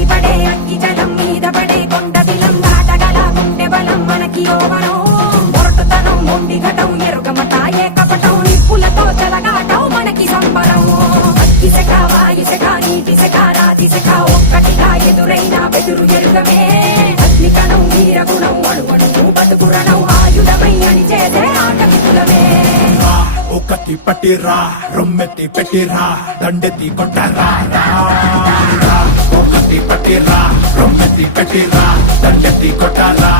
ఎగిసిపడే అగ్గి జలం మీద పడే కొండ దిలం దాటగల గుండె బలం మనకి ఓవరం మొరటుతనం మొండి ఘటం ఎరుగమట ఏకపటం నిప్పులతో చెలగాటం మనకి సంబరం అగ్గిసెక వాయుసెక నీటిసెక రాతిసెక ఒక్కటిగా ఎదురైన బెదురు ఎరుగమే అగ్నికణం వీరగుణం అణువణువు బతుకురణం ఆయుధమై అని చేసే ఆటవికులమే ఒకటి పట్టిరా రొమ్మెత్తి పెట్టిరా దండెత్తి కొట్టరా ఒకటి పట్టిరా రొమ్మెత్తి పెట్టిరా దండెత్తి కొట్టరా